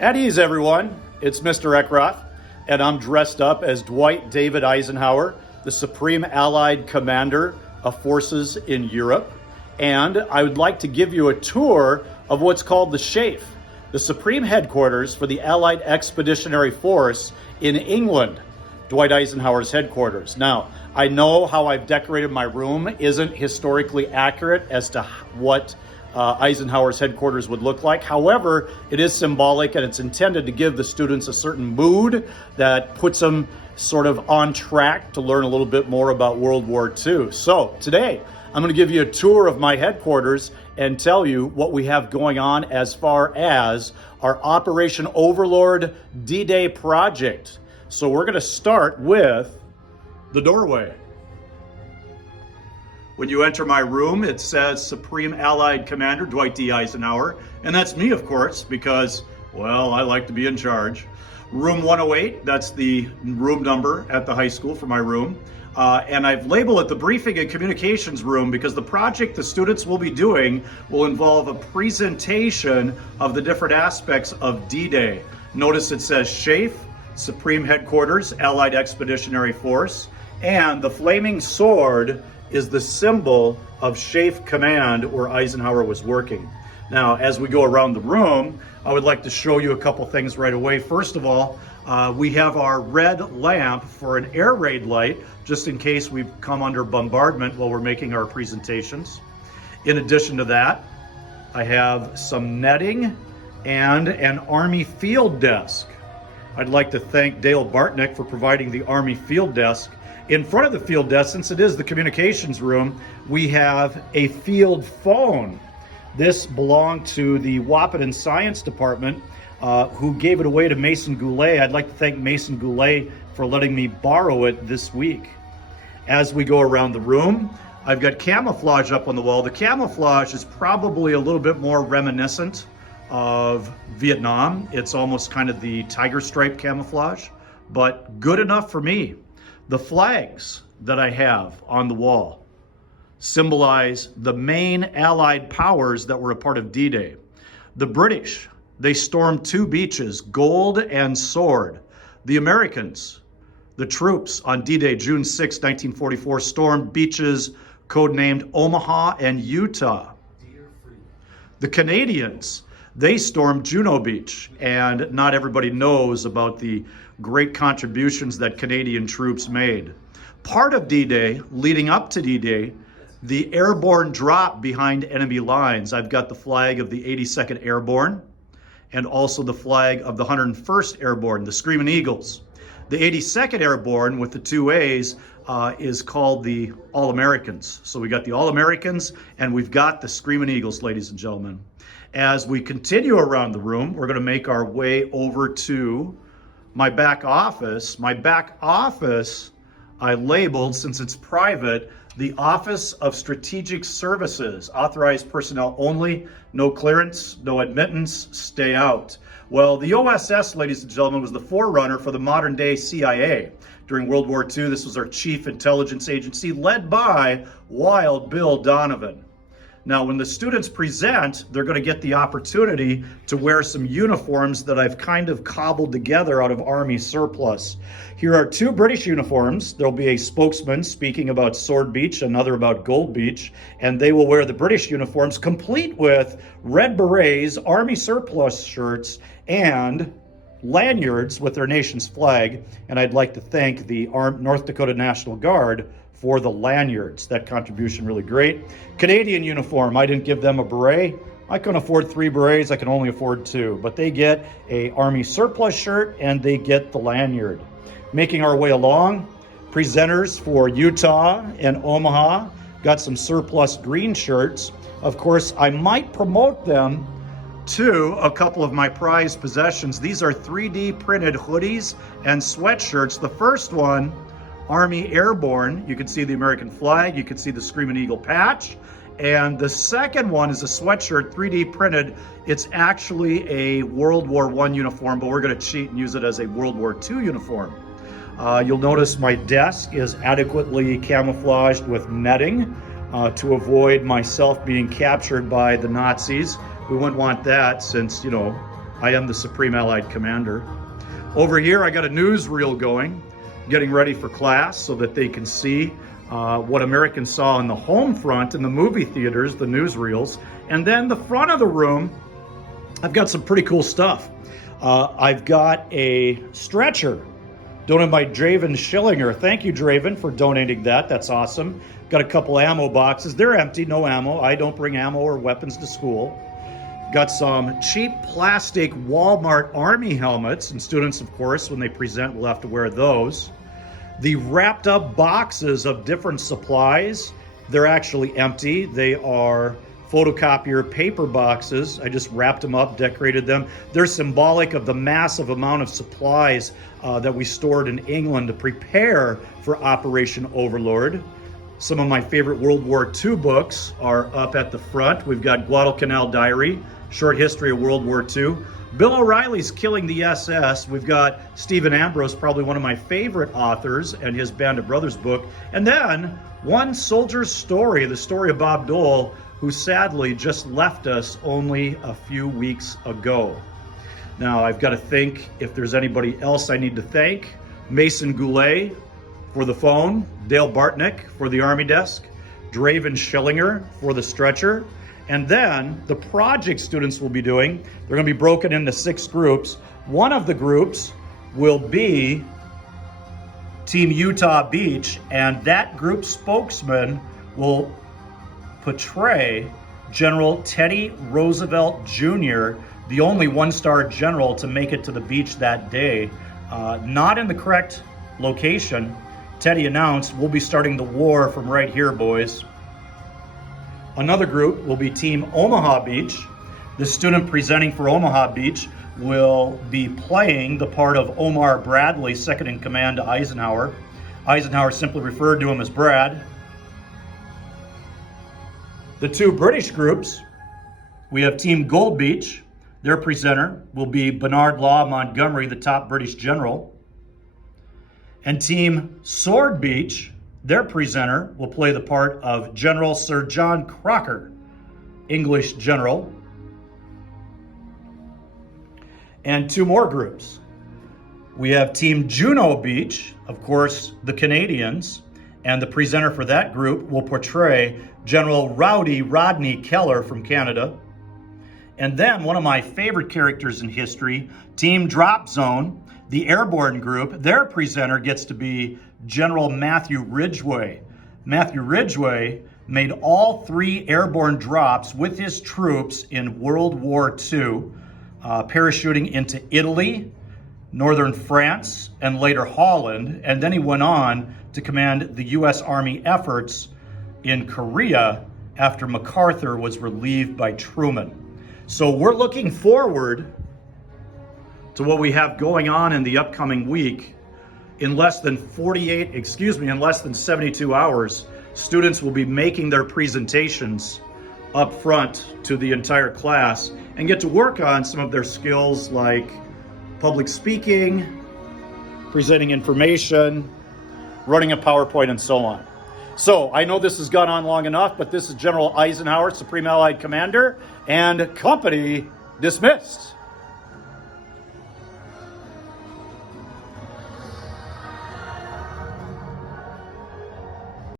At ease, everyone. It's Mr. Eckroth, and I'm dressed up as Dwight David Eisenhower, the Supreme Allied Commander of Forces in Europe. And I would like to give you a tour of what's called the SHAEF, the Supreme Headquarters for the Allied Expeditionary Force in England, Dwight Eisenhower's headquarters. Now, I know how I've decorated my room isn't historically accurate as to what Eisenhower's headquarters would look like. However, it is symbolic and it's intended to give the students a certain mood that puts them sort of on track to learn a little bit more about World War II. So today, I'm going to give you a tour of my headquarters and tell you what we have going on as far as our Operation Overlord D-Day project. So we're going to start with the doorway. When you enter my room, it says Supreme Allied Commander Dwight D. Eisenhower. And that's me, of course, because, well, I like to be in charge. Room 108, that's the room number at the high school for my room. And I've labeled it the Briefing and Communications Room because the project the students will be doing will involve a presentation of the different aspects of D-Day. Notice it says SHAEF, Supreme Headquarters, Allied Expeditionary Force, and the flaming sword is the symbol of SHAEF Command where Eisenhower was working. Now, as we go around the room, I would like to show you a couple things right away. First of all, we have our red lamp for an air raid light, just in case we come under bombardment while we're making our presentations. In addition to that, I have some netting and an Army field desk. I'd like to thank Dale Bartnick for providing the Army field desk. In front of the field desk, since it is the communications room, we have a field phone. This belonged to the Wahpeton Science Department, who gave it away to Mason Goulet. I'd like to thank Mason Goulet for letting me borrow it this week. As we go around the room, I've got camouflage up on the wall. The camouflage is probably a little bit more reminiscent of Vietnam. It's almost kind of the tiger stripe camouflage, but good enough for me. The flags that I have on the wall symbolize the main Allied powers that were a part of D-Day. The British, they stormed two beaches, Gold and Sword. The Americans, the troops on D-Day, June 6, 1944, stormed beaches codenamed Omaha and Utah. The Canadians, they stormed Juno Beach, and not everybody knows about the great contributions that Canadian troops made. Part of D-Day, leading up to D-Day, the airborne drop behind enemy lines. I've got the flag of the 82nd Airborne and also the flag of the 101st Airborne, the Screaming Eagles. The 82nd Airborne with the two A's is called the All-Americans. So we got the All-Americans and we've got the Screaming Eagles, ladies and gentlemen. As we continue around the room, we're going to make our way over to my back office. My back office, I labeled, since it's private, the Office of Strategic Services. Authorized personnel only, no clearance, no admittance, stay out. Well, the OSS, ladies and gentlemen, was the forerunner for the modern day CIA. During World War II, this was our chief intelligence agency led by Wild Bill Donovan. Now, when the students present, they're going to get the opportunity to wear some uniforms that I've kind of cobbled together out of Army surplus. Here are two British uniforms. There'll be a spokesman speaking about Sword Beach, another about Gold Beach, and they will wear the British uniforms, complete with red berets, Army surplus shirts, and lanyards with their nation's flag. And I'd like to thank the North Dakota National Guard for the lanyards. That contribution really great. Canadian uniform, I didn't give them a beret. I couldn't afford 3 berets, I can only afford 2. But they get a Army surplus shirt and they get the lanyard. Making our way along, presenters for Utah and Omaha got some surplus green shirts. Of course, I might promote them to a couple of my prized possessions. These are 3D printed hoodies and sweatshirts. The first one, Army Airborne, you can see the American flag, you can see the Screaming Eagle patch. And the second one is a sweatshirt, 3D printed. It's actually a World War I uniform, but we're gonna cheat and use it as a World War II uniform. You'll notice my desk is adequately camouflaged with netting to avoid myself being captured by the Nazis. We wouldn't want that since, you know, I am the Supreme Allied Commander. Over here, I got a newsreel going, getting ready for class so that they can see what Americans saw on the home front in the movie theaters, the newsreels. And then the front of the room, I've got some pretty cool stuff. I've got a stretcher donated by Draven Schillinger. Thank you, Draven, for donating that. That's awesome. Got a couple ammo boxes. They're empty, no ammo. I don't bring ammo or weapons to school. Got some cheap plastic Walmart Army helmets, and students, of course, when they present, will have to wear those. The wrapped up boxes of different supplies, they're actually empty. They are photocopier paper boxes. I just wrapped them up, decorated them. They're symbolic of the massive amount of supplies that we stored in England to prepare for Operation Overlord. Some of my favorite World War II books are up at the front. We've got Guadalcanal Diary, Short History of World War II. Bill O'Reilly's Killing the SS. We've got Stephen Ambrose, probably one of my favorite authors, and his Band of Brothers book. And then One Soldier's Story, the story of Bob Dole, who sadly just left us only a few weeks ago. Now, I've got to think if there's anybody else I need to thank. Mason Goulet for the phone, Dale Bartnick for the Army desk, Draven Schillinger for the stretcher, and then the project students will be doing, they're going to be broken into 6 groups. One of the groups will be Team Utah Beach, and that group spokesman will portray General Teddy Roosevelt Jr., the only one-star general to make it to the beach that day. Not in the correct location. Teddy announced, we'll be starting the war from right here, boys. Another group will be Team Omaha Beach. The student presenting for Omaha Beach will be playing the part of Omar Bradley, second in command to Eisenhower. Eisenhower simply referred to him as Brad. The 2 British groups, we have Team Gold Beach. Their presenter will be Bernard Law Montgomery, the top British general. And Team Sword Beach, their presenter will play the part of General Sir John Crocker, English general. And 2 more groups. We have Team Juno Beach, of course, the Canadians, and the presenter for that group will portray General Rowdy Rodney Keller from Canada. And then one of my favorite characters in history, Team Drop Zone, the airborne group, their presenter gets to be General Matthew Ridgway. Matthew Ridgway made all 3 airborne drops with his troops in World War II, parachuting into Italy, northern France, and later Holland. And then he went on to command the U.S. Army efforts in Korea after MacArthur was relieved by Truman. So we're looking forward to what we have going on in the upcoming week. In less than 72 hours, students will be making their presentations up front to the entire class and get to work on some of their skills like public speaking, presenting information, running a PowerPoint, and so on. So I know this has gone on long enough, but this is General Eisenhower, Supreme Allied Commander, and company dismissed.